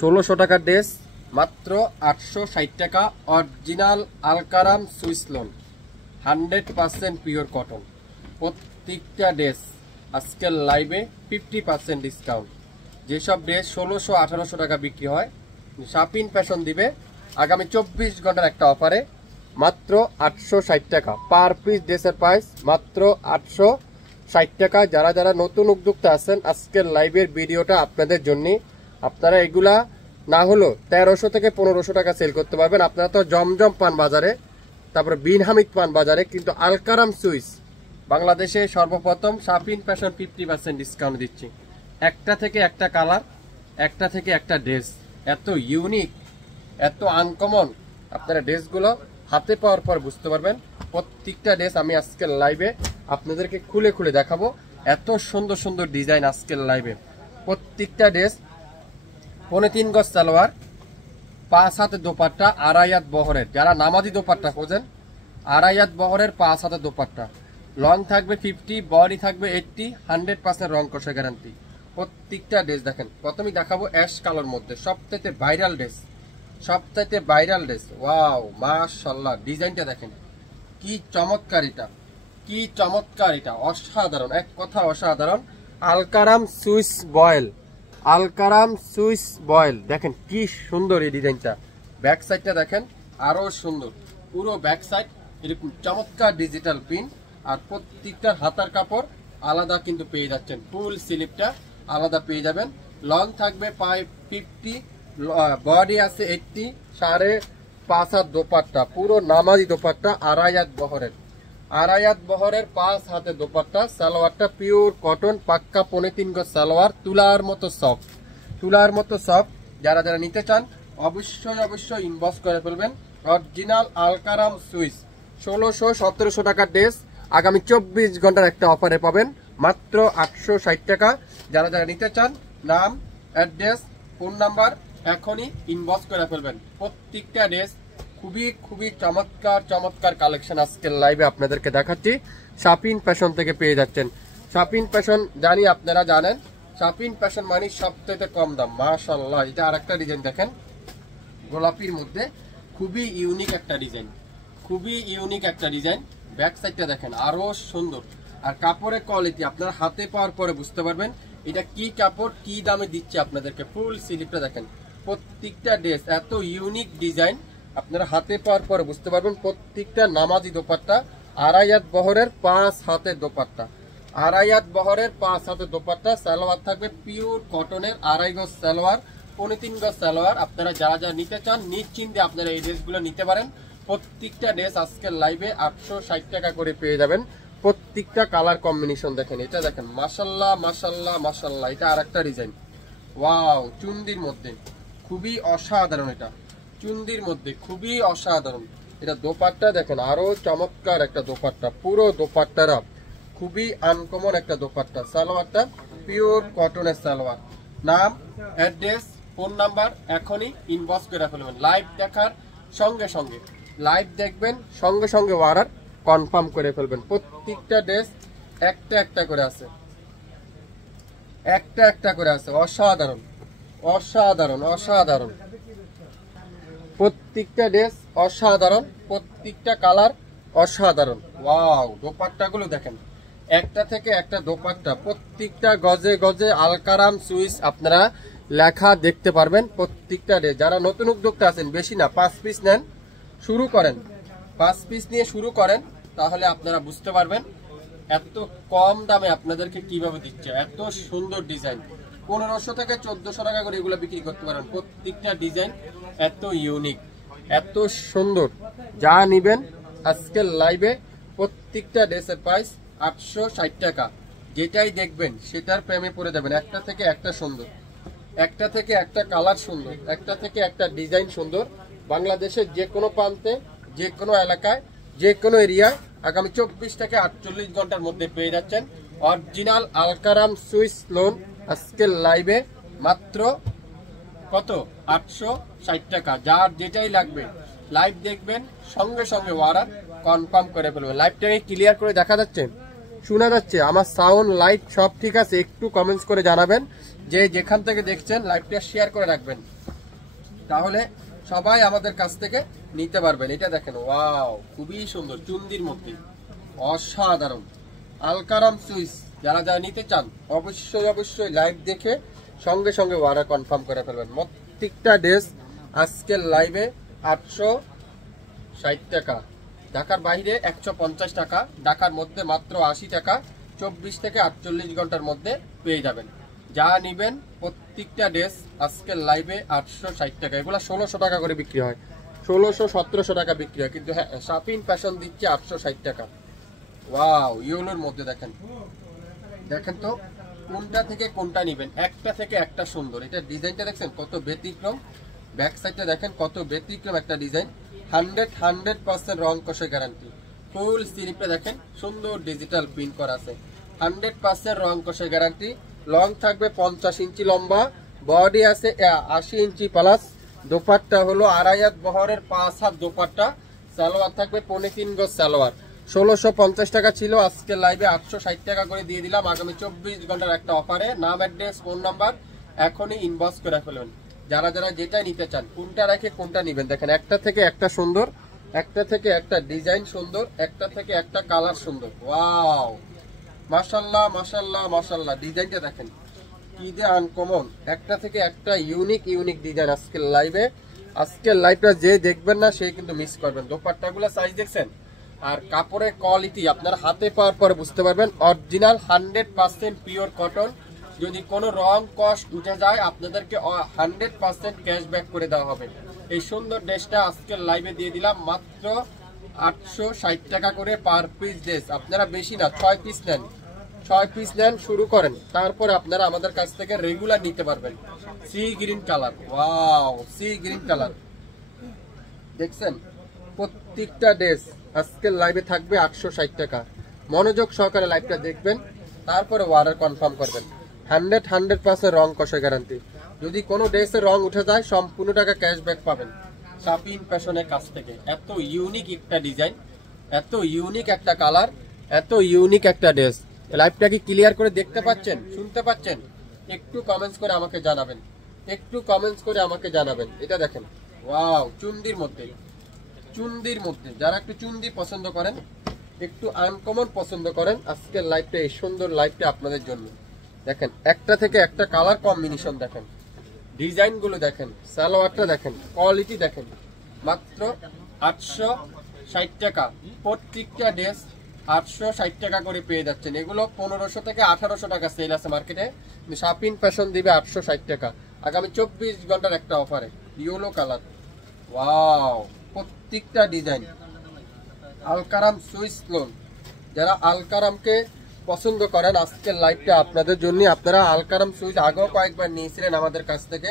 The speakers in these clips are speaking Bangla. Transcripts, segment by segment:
1600 টাকার ড্রেস মাত্র 860 টাকা। Original Alkaram Swiss loan, 100% pure cotton. প্রত্যেকটা ড্রেস আজকের লাইভে 50% ডিসকাউন্ট। যেসব ড্রেস 1600-1800 টাকা বিক্রি হয়, শাপিন ফ্যাশন দিবে আগামী 24 ঘন্টার একটা অফারে মাত্র 860 টাকা। পার পিস ড্রেসের প্রাইস মাত্র 860 টাকা। যারা যারা নতুন উদ্যোক্তা আছেন, আজকের লাইভের ভিডিওটা আপনাদের জন্য। আপনারা এগুলা না হলো 1300 থেকে 1500 টাকা সেল করতে পারবেন। আপনারা তো জমজম পান বাজারে, তারপরে বিন হামিদ পান বাজারে, কিন্তু আলকারাম সুইস বাংলাদেশে সর্বপ্রথম শাপিন ফ্যাশন 50% ডিসকাউন্ট দিচ্ছি। একটা থেকে একটা কালার, একটা থেকে একটা ড্রেস, এত ইউনিক, এত আনকমন। আপনারা ড্রেসগুলো হাতে পাওয়ার পর বুঝতে পারবেন। প্রত্যেকটা ড্রেস আমি আজকের লাইভে আপনাদেরকে খুলে খুলে দেখাবো। এত সুন্দর সুন্দর ডিজাইন আজকের লাইভে। প্রত্যেকটা ড্রেস 3.5 গজ সালোয়ার, 5 হাতে দোপাট্টা, 2.5 হাত বহরের। যারা নামাজি দোপাট্টা খোঁজেন, 2.5 হাত বহরের, 5 হাতে দোপাট্টা। লং থাকবে 50, বডি থাকবে 80, 100% রং কষে গ্যারান্টি। প্রত্যেকটা ড্রেস দেখেন। প্রথমেই দেখাবো অ্যাশ কালার মধ্যে সবচাইতে ভাইরাল ড্রেস, সবচাইতে ভাইরাল ড্রেস। ওয়াও মাশাআল্লাহ, ডিজাইনটা দেখেন কি চমৎকার, এটা কি চমৎকার, এটা অসাধারণ, এক কথা অসাধারণ। Alkaram Swiss boil, Alkaram Swiss boil দেখেন কি সুন্দর এই ডিজাইনটা। ব্যাক সাইডটা দেখেন আরো সুন্দর, পুরো ব্যাক সাইড এরকম চমৎকার ডিজিটাল প্রিন্ট। আর প্রত্যেকটার হাতার কাপড় আলাদা কিন্তু পেয়ে যাচ্ছেন, ফুল স্লিপটা আলাদা পেয়ে যাবেন। লং থাকবে 50, বডি আছে 80, 5.5 হাত দোপাট্টা, পুরো নামাজি দোপাট্টা, 2.5 হাত বহরের, 2.5 হাত বহরের, 5 হাতে দোপাট্টা। সালোয়ারটা পিওর কটন, পাক্কা 3.5 গজ সালোয়ার, তুলার মতো সফট, তুলার মতো সফট। যারা যারা নিতে চান অবশ্যই অবশ্যই ইনবক্স করে ফেলবেন। অরিজিনাল আলকারাম সুইস 1600-1700 টাকার ড্রেস আগামী 24 ঘন্টার একটা অফারে পাবেন মাত্র 860 টাকা। যারা যারা নিতে চান নাম, অ্যাড্রেস, ফোন নাম্বার এখনই ইনবক্স করে ফেলবেন। প্রত্যেকটা ড্রেস খুবই খুবই চমৎকার চমৎকার কালেকশন আজকের লাইভে আপনাদেরকে দেখাচ্ছি। শাপিন ফ্যাশন থেকে পেয়ে যাচ্ছেন। শাপিন ফ্যাশন জানি আপনারা জানেন, শাপিন ফ্যাশন মানে সবথেকে কম দাম। মাশাআল্লাহ, এটা আরেকটা ডিজাইন দেখেন গোলাপির মধ্যে, খুবই ইউনিক একটা ডিজাইন, খুবই ইউনিক একটা ডিজাইন। ব্যাক সাইডটা দেখেন আরো সুন্দর। আর কাপড়ের কোয়ালিটি আপনারা হাতে পাওয়ার পরে বুঝতে পারবেন এটা কি কাপড়, কি দামে দিচ্ছে আপনাদেরকে। ফুল স্লিপটা দেখেন, প্রত্যেকটা ড্রেস এত ইউনিক ডিজাইন, আপনারা হাতে পাওয়ার পরে বুঝতে পারবেন। প্রত্যেকটা নামাজি দোপাট্টা, 2.5 হাত বহরের, 5 হাতের দোপাট্টা, 2.5 হাত বহরের, 5 হাতের দোপাট্টা। সালোয়ার থাকবে পিওর কটনের, 2.5 গজ সালোয়ার, 3.5 গজ সালোয়ার। আপনারা যারা যারা নিতে চান নিশ্চিন্তে আপনারা এই ড্রেসগুলো নিতে পারেন। প্রত্যেকটা ড্রেস আজকের লাইভে 860 টাকা করে পেয়ে যাবেন। প্রত্যেকটা কালার কম্বিনেশন দেখেন, এটা দেখেন মাশাআল্লাহ মাশাআল্লাহ মাশাআল্লাহ। এটা আরেকটা ডিজাইন, ওয়াও, চুন্দির মধ্যে খুবই অসাধারণ, এটা চুন্দির মধ্যে খুবই অসাধারণ। এটা দোপাট্টা দেখেন আরো চমৎকার একটা দোপাট্টা, পুরো দোপাট্টারা খুবই আনকমন একটা দোপাট্টা। সালোয়ারটা পিওর কটনের সালোয়ার। নাম, অ্যাড্রেস, ফোন নাম্বার এখনই ইনবক্স করে ফেলবেন। লাইভ দেখার সঙ্গে সঙ্গে, লাইভ দেখবেন সঙ্গে সঙ্গে অর্ডার কনফার্ম করে ফেলবেন। প্রত্যেকটা ড্রেস একটা একটা করে আছে, একটা একটা করে আছে, অসাধারণ অসাধারণ অসাধারণ। প্রত্যেকটা ড্রেস অসাধারণ, প্রত্যেকটা কালার অসাধারণ। ওয়াও, দোপাট্টাগুলো দেখেন একটা থেকে একটা দোপাট্টা, প্রত্যেকটা গজে গজে আলকারাম সুইস আপনারা লেখা দেখতে পারবেন। প্রত্যেকটা ড্রেস যারা নতুন উদ্যোক্তা আছেন, বেশি না 5 পিস নেন, শুরু করেন, 5 পিস নিয়ে শুরু করেন, তাহলে আপনারা বুঝতে পারবেন এত কম দামে আপনাদেরকে কিভাবে দিচ্ছে। এত সুন্দর ডিজাইন, 1500 থেকে 1400 টাকা করে এগুলো বিক্রি করতে পারেন। প্রত্যেকটা ডিজাইন এত ইউনিক, এত সুন্দর। যা নিবেন আজকের লাইভে প্রত্যেকটা ড্রেসের প্রাইস 860 টাকা। যেটাই দেখবেন সেটার প্রেমে পড়ে যাবেন। একটা থেকে একটা সুন্দর, একটা থেকে একটা কালার সুন্দর, একটা থেকে একটা ডিজাইন সুন্দর। বাংলাদেশের যে কোনো প্রান্তে, যে কোনো এলাকায়, যে কোনো এরিয়ায় আগামী 24 থেকে 48 ঘন্টার মধ্যে পেয়ে যাচ্ছেন অরিজিনাল আলকারাম সুইস লোন। আজকের লাইভে মাত্র কত, 860 টাকা। যার যেটাই লাগবে লাইভ দেখবেন, সঙ্গে সঙ্গে অর্ডার কনফার্ম করে ফেলবেন। লাইভটাকে ক্লিয়ার করে দেখা যাচ্ছে, শোনা যাচ্ছে, আমার সাউন্ড লাইট সব ঠিক আছে? একটু কমেন্টস করে জানাবেন। যে যেখান থেকে দেখছেন লাইভটা শেয়ার করে রাখবেন। তাহলে সবাই আমাদের কাছ থেকে নিতে পারবেন। এটা দেখেন, ওয়াও, খুবই সুন্দর, চুন্দির মধ্যে অসাধারণ আলকারাম সুইচ। যারা যারা নিতে চান অবশ্যই লাইভ দেখে সঙ্গে সঙ্গে অর্ডার কনফার্ম করে ফেলবেন। প্রত্যেকটা ড্রেস আজকের লাইভে 860 টাকা, ঢাকার বাইরে 150 টাকা, ঢাকার মধ্যে মাত্র 80 টাকা, 24 থেকে 48 ঘন্টার মধ্যে পেয়ে যাবেন। যা নিবেন প্রত্যেকটা ড্রেস আজকের লাইভে 860 টাকা। এগুলো 1600 টাকা করে বিক্রি হয়, 1600-1700 টাকা বিক্রি হয়, কিন্তু হ্যাঁ শাপিং ফ্যাশন দিচ্ছে 860 টাকা। ওয়াও, ইয়েলোর মধ্যে দেখেন, দেখেন তো কোনটা থেকে কোনটা নিবেন, একটা থেকে একটা সুন্দর। এটা ডিজাইনটা দেখছেন কত ব্যতিক্রম, ব্যাক সাইডটা দেখেন কত ব্যতিক্রম একটা ডিজাইন। 100% রং কষে গ্যারান্টি। ফুল স্লিপে দেখেন সুন্দর ডিজিটাল প্রিন্ট করা আছে, 100% রং কষে গ্যারান্টি। লং থাকবে 50 ইঞ্চি লম্বা, বডি আছে 80 ইঞ্চি প্লাস। দোপাট্টা হলো 2.5 হাত বহরের 5 হাত দোপাট্টা, সালোয়ার থাকবে 3.25 গজ সালোয়ার। 1650 টাকা ছিল, আজকে লাইভে 860 টাকা করে দিয়ে দিলাম। আগামী 24 ঘন্টার একটা অফারে। নাম, অ্যাড্রেস, ফোন নাম্বার এখনই ইনবক্স করে ফেলুন। যারা যারা যেটা নিতে চান, কোনটা রেখে কোনটা নিবেন, দেখেন একটা থেকে একটা সুন্দর, একটা থেকে একটা ডিজাইন সুন্দর, একটা থেকে একটা কালার সুন্দর। ওয়াও, মাশাআল্লাহ মাশাআল্লাহ মাশাআল্লাহ। ডিজাইনটা দেখেন কি যে আনকমন, একটা থেকে একটা ইউনিক ডিজাইন আজকের লাইভে। আজকের লাইভটা যে দেখবেন না সে কিন্তু মিস করবেন। দোপাট্টাগুলো সাইজ দেখছেন, আর কাপড়ের কোয়ালিটি আপনারা হাতে পাওয়ার পরে বুঝতে পারবেন। Original 100% pure cotton. যদি কোনো রং কস্ট উঠে যায় আপনাদেরকে 100% ক্যাশব্যাক করে দেওয়া হবে। এই সুন্দর ড্রেসটা আজকের লাইভে দিয়ে দিলাম মাত্র 860 টাকা করে পার পিস ড্রেস। আপনারা বেশি না 6 পিস নেন, 6 পিস নেন, শুরু করেন, তারপরে আপনারা আমাদের কাছ থেকে রেগুলার নিতে পারবেন। Sea green colour, wow, sea green colour দেখছেন। প্রত্যেকটা ড্রেস আজকের লাইভে থাকবে 860 টাকা। মনোযোগ সহকারে লাইভটা দেখবেন, তারপরে অর্ডার কনফার্ম করবেন। 100% রং কষে গ্যারান্টি। যদি কোনো ড্রেসের রং উঠে যায় সম্পূর্ণ টাকা ক্যাশব্যাক পাবেন শাপিং ফ্যাশনের কাছ থেকে। এত ইউনিক একটা ডিজাইন, এত ইউনিক একটা কালার, এত ইউনিক একটা ড্রেস। লাইভটা কি ক্লিয়ার করে দেখতে পাচ্ছেন, শুনতে পাচ্ছেন? একটু কমেন্টস করে আমাকে জানাবেন, একটু কমেন্টস করে আমাকে জানাবেন। এটা দেখেন, ওয়াও, চুন্দির মধ্যে, চুন্দির মধ্যে। যারা একটু চুন্দি পছন্দ করেন, একটু আনকমন পছন্দ করেন, আজকের লাইভটা, এই সুন্দর লাইভটা আপনাদের জন্য। দেখেন একটা থেকে একটা কালার কম্বিনেশন দেখেন, ডিজাইন গুলো দেখেন, সালোয়ারটা দেখেন, কোয়ালিটি দেখেন। মাত্র 860 টাকা প্রত্যেকটা ড্রেস, 860 টাকা করে পেয়ে যাচ্ছেন। এগুলো 1500 থেকে 1800 টাকা সেল আছে মার্কেটে, শাপিং ফ্যাশন দিবে 860 টাকা। আগামী 24 ঘন্টার একটা অফারে। ইয়েলো কালার, ওয়াও, প্রত্যেকটা ডিজাইন আলকারাম সুইচ লোন। যারা আলকারামকে পছন্দ করেন, আজকের লাইভটা আপনাদের জন্য। আপনারা আলকারাম সুইচ আগেও কয়েকবার নিয়েছিলেন আমাদের কাছ থেকে,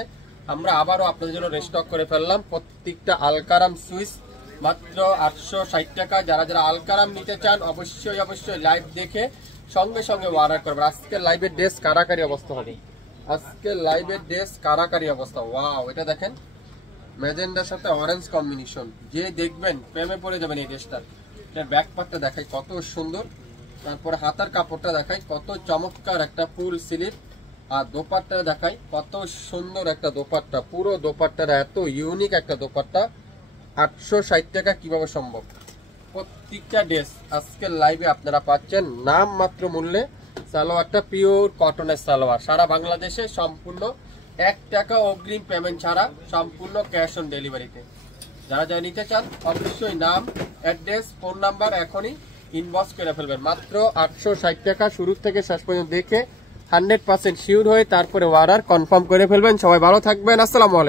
আমরা আবারও আপনাদের জন্য রিস্টক করে ফেললাম। প্রত্যেকটা আলকারাম সুইচ মাত্র 860 টাকা। যারা যারা আলকারাম নিতে চান অবশ্যই লাইভ দেখে সঙ্গে সঙ্গে অর্ডার করবেন। আজকের লাইভের ড্রেস কারাকারি অবস্থা হবে, আজকের লাইভের ড্রেস কারাকারি অবস্থা। ওয়াও, এটা দেখেন ম্যাজেন্ডার সাথে অরেঞ্জ কম্বিনেশন। যে দেখবেন প্রেমে পড়ে যাবেন এই ড্রেসটার। এটার ব্যাক পার্টটা দেখাই কত সুন্দর, তারপরে হাতার কাপড়টা দেখাই কত চমৎকার একটা ফুল স্লিভ, আর দোপাট্টা দেখাই কত সুন্দর একটা দোপাট্টা। পুরো দোপাট্টাটা এত ইউনিক একটা দোপাট্টা। 860 টাকা কিভাবে সম্ভব? প্রত্যেকটা ড্রেস আজকের লাইভে আপনারা পাচ্ছেন নাম মাত্র মূল্যে। সালোয়ারটা পিওর কটনের সালোয়ার, সারা বাংলাদেশে সম্পূর্ণ 1 টাকা অগ্রিম পেমেন্ট ছাড়া, সম্পূর্ণ ক্যাশ অন ডেলিভারিতে। যারা যারা নিতে চান অবশ্যই নাম, অ্যাড্রেস, ফোন নাম্বার এখনই ইনবক্স করে ফেলবেন। মাত্র 860 টাকা, শুরু থেকে শেষ পর্যন্ত দেখে 100% শিওর হয়ে তারপরে অর্ডার কনফার্ম করে ফেলবেন। সবাই ভালো থাকবেন, আসসালামু আলাইকুম।